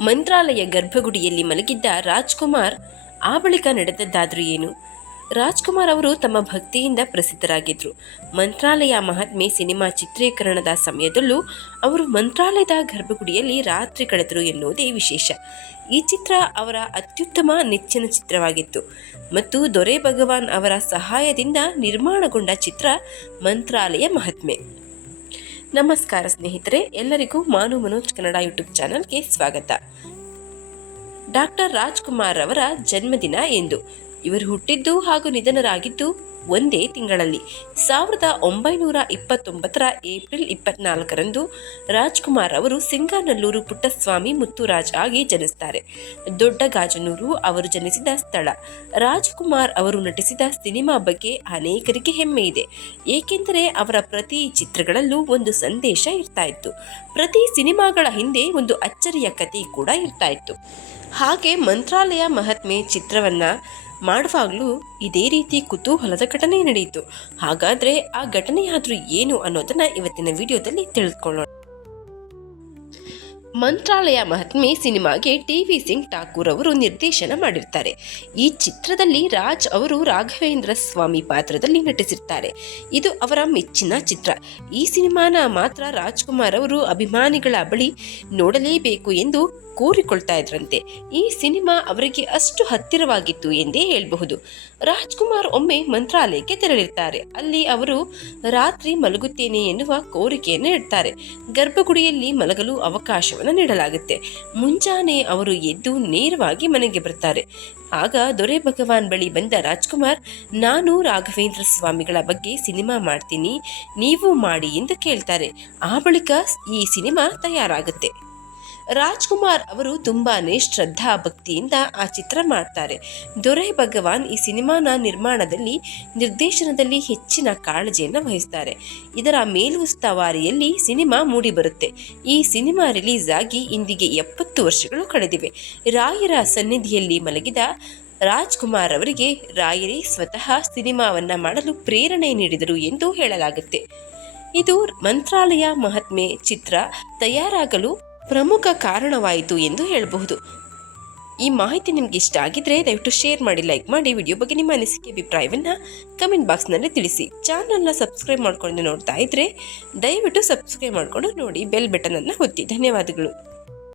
ಮಂತ್ರಾಲಯ ಗರ್ಭಗುಡಿಯಲ್ಲಿ ಮಲಗಿದ್ದ ರಾಜ್ಕುಮಾರ್ ಆ ಬಳಿಕ ನಡೆದದ್ದಾದ್ರೂ ಏನು? ರಾಜ್ಕುಮಾರ್ ಅವರು ತಮ್ಮ ಭಕ್ತಿಯಿಂದ ಪ್ರಸಿದ್ಧರಾಗಿದ್ದರು ಮಂತ್ರಾಲಯ ಮಹಾತ್ಮೆ ಸಿನಿಮಾ ಚಿತ್ರೀಕರಣದ ಸಮಯದಲ್ಲೂ ಅವರು ಮಂತ್ರಾಲಯದ ಗರ್ಭಗುಡಿಯಲ್ಲಿ ರಾತ್ರಿ ಕಳೆದರು ಎನ್ನುವುದೇ ವಿಶೇಷ. ಈ ಚಿತ್ರ ಅವರ ಅತ್ಯುತ್ತಮ ನೆಚ್ಚಿನ ಚಿತ್ರವಾಗಿತ್ತು. ಮತ್ತು ದೊರೆ ಭಗವಾನ್ ಅವರ ಸಹಾಯದಿಂದ ನಿರ್ಮಾಣಗೊಂಡ ಚಿತ್ರ ಮಂತ್ರಾಲಯ ಮಹಾತ್ಮೆ. ನಮಸ್ಕಾರ ಸ್ನೇಹಿತರೆ, ಎಲ್ಲರಿಗೂ ಮಾನು ಮನೋಜ್ ಕನ್ನಡ ಯೂಟ್ಯೂಬ್ ಚಾನಲ್ಗೆ ಸ್ವಾಗತ. ಡಾಕ್ಟರ್ ರಾಜ್ಕುಮಾರ್ ಅವರ ಜನ್ಮದಿನ ಎಂದು. ಇವರು ಹುಟ್ಟಿದ್ದು ಹಾಗೂ ನಿಧನರಾಗಿದ್ದು ಒಂದೇ ತಿಂಗಳಲ್ಲಿ ಸಾವಿರದ ಒಂಬೈನೂರ ಇಪ್ಪತ್ತೊಂಬತ್ತರ ಏಪ್ರಿಲ್ ಇಪ್ಪತ್ನಾಲ್ಕರಂದು ರಾಜ್ಕುಮಾರ್ ಅವರು ಸಿಂಗಾನಲ್ಲೂರು ಪುಟ್ಟಸ್ವಾಮಿ ಮುತ್ತುರಾಜ್ ಆಗಿ ಜನಿಸ್ತಾರೆ. ದೊಡ್ಡ ಗಾಜನೂರು ಅವರು ಜನಿಸಿದ ಸ್ಥಳ. ರಾಜ್ಕುಮಾರ್ ಅವರು ನಟಿಸಿದ ಸಿನಿಮಾ ಬಗ್ಗೆ ಅನೇಕರಿಗೆ ಹೆಮ್ಮೆ ಇದೆ. ಏಕೆಂದರೆ ಅವರ ಪ್ರತಿ ಚಿತ್ರಗಳಲ್ಲೂ ಒಂದು ಸಂದೇಶ ಇರ್ತಾ ಇತ್ತು. ಪ್ರತಿ ಸಿನಿಮಾಗಳ ಹಿಂದೆ ಒಂದು ಅಚ್ಚರಿಯ ಕಥೆ ಕೂಡ ಇರ್ತಾ ಇತ್ತು. ಹಾಗೆ ಮಂತ್ರಾಲಯ ಮಹಾತ್ಮೆ ಚಿತ್ರವನ್ನ ಮಾಡುವಾಗಲೂ ಇದೇ ರೀತಿ ಕುತೂಹಲದ ಘಟನೆ ನಡೆಯಿತು. ಹಾಗಾದ್ರೆ ಆ ಘಟನೆಯಾದರೂ ಏನು ಅನ್ನೋದನ್ನ ಇವತ್ತಿನ ವಿಡಿಯೋದಲ್ಲಿ ತಿಳಿದುಕೊಳ್ಳೋಣ ಮಂತ್ರಾಲಯ ಮಹಾತ್ಮೆ ಸಿನಿಮಾಗೆ ಟಿ ವಿ ಸಿಂಗ್ ಠಾಕೂರ್ ಅವರು ನಿರ್ದೇಶನ ಮಾಡಿರ್ತಾರೆ. ಈ ಚಿತ್ರದಲ್ಲಿ ರಾಜ್ ಅವರು ರಾಘವೇಂದ್ರ ಸ್ವಾಮಿ ಪಾತ್ರದಲ್ಲಿ ನಟಿಸಿರ್ತಾರೆ. ಇದು ಅವರ ಮೆಚ್ಚಿನ ಚಿತ್ರ. ಈ ಸಿನಿಮಾನ ಮಾತ್ರ ರಾಜ್ಕುಮಾರ್ ಅವರು ಅಭಿಮಾನಿಗಳ ಬಳಿ ನೋಡಲೇಬೇಕು ಎಂದು ಕೋರಿಕೊಳ್ತಾ ಇದ್ರಂತೆ. ಈ ಸಿನಿಮಾ ಅವರಿಗೆ ಅಷ್ಟು ಹತ್ತಿರವಾಗಿತ್ತು ಎಂದೇ ಹೇಳಬಹುದು. ರಾಜ್ಕುಮಾರ್ ಒಮ್ಮೆ ಮಂತ್ರಾಲಯಕ್ಕೆ ತೆರಳಿರ್ತಾರೆ. ಅಲ್ಲಿ ಅವರು, ರಾತ್ರಿ ಮಲಗುತ್ತೇನೆ ಎನ್ನುವ ಕೋರಿಕೆಯನ್ನು ಇಡ್ತಾರೆ. ಗರ್ಭಗುಡಿಯಲ್ಲಿ ಮಲಗಲು ಅವಕಾಶವನ್ನು ನೀಡಲಾಗುತ್ತೆ. ಮುಂಜಾನೆ ಅವರು ಎದ್ದು ನೇರವಾಗಿ ಮನೆಗೆ ಬರ್ತಾರೆ. ಆಗ ದೊರೆ ಭಗವಾನ್ ಬಳಿ ಬಂದ ರಾಜ್ಕುಮಾರ್, ನಾನು ರಾಘವೇಂದ್ರ ಸ್ವಾಮಿಗಳ ಬಗ್ಗೆ ಸಿನಿಮಾ ಮಾಡ್ತೀನಿ, ನೀವು ಮಾಡಿ ಎಂದು ಕೇಳ್ತಾರೆ. ಆ ಬಳಿಕ ಈ ಸಿನಿಮಾ ತಯಾರಾಗುತ್ತೆ. ರಾಜ್ಕುಮಾರ್ ಅವರು ತುಂಬಾನೇ ಶ್ರದ್ಧಾ ಭಕ್ತಿಯಿಂದ ಆ ಚಿತ್ರ ಮಾಡ್ತಾರೆ. ದೊರೆ ಭಗವಾನ್ ಈ ಸಿನಿಮಾನ ನಿರ್ಮಾಣದಲ್ಲಿ ನಿರ್ದೇಶನದಲ್ಲಿ ಹೆಚ್ಚಿನ ಕಾಳಜಿಯನ್ನು ವಹಿಸ್ತಾರೆ. ಇದರ ಮೇಲುಸ್ತವಾರಿಯಲ್ಲಿ ಸಿನಿಮಾ ಮೂಡಿಬರುತ್ತೆ. ಈ ಸಿನಿಮಾ ರಿಲೀಸ್ ಆಗಿ ಇಂದಿಗೆ ಎಪ್ಪತ್ತು ವರ್ಷಗಳು ಕಳೆದಿವೆ. ರಾಯರ ಸನ್ನಿಧಿಯಲ್ಲಿ ಮಲಗಿದ ರಾಜ್ಕುಮಾರ್ ಅವರಿಗೆ ರಾಯರೇ ಸ್ವತಃ ಸಿನಿಮಾವನ್ನ ಮಾಡಲು ಪ್ರೇರಣೆ ನೀಡಿದರು ಎಂದು ಹೇಳಲಾಗುತ್ತೆ. ಇದು ಮಂತ್ರಾಲಯ ಮಹಾತ್ಮೆ ಚಿತ್ರ ತಯಾರಾಗಲು ಪ್ರಮುಖ ಕಾರಣವಾಯಿತು ಎಂದು ಹೇಳಬಹುದು. ಈ ಮಾಹಿತಿ ನಿಮಗೆ ಇಷ್ಟ ಆಗಿದ್ರೆ ದಯವಿಟ್ಟು ಶೇರ್ ಮಾಡಿ ಲೈಕ್ ಮಾಡಿ ವಿಡಿಯೋ ಬಗ್ಗೆ ನಿಮ್ಮ ಅನಿಸಿಕೆ, ಅಭಿಪ್ರಾಯವನ್ನು ಕಮೆಂಟ್ ಬಾಕ್ಸ್ನಲ್ಲಿ ತಿಳಿಸಿ. ಚಾನಲ್ನ ಸಬ್ಸ್ಕ್ರೈಬ್ ಮಾಡ್ಕೊಂಡು ನೋಡ್ತಾ ಇದ್ರೆ ದಯವಿಟ್ಟು ಸಬ್ಸ್ಕ್ರೈಬ್ ಮಾಡಿಕೊಂಡು ನೋಡಿ ಬೆಲ್ ಬಟನನ್ನು ಒತ್ತಿ. ಧನ್ಯವಾದಗಳು.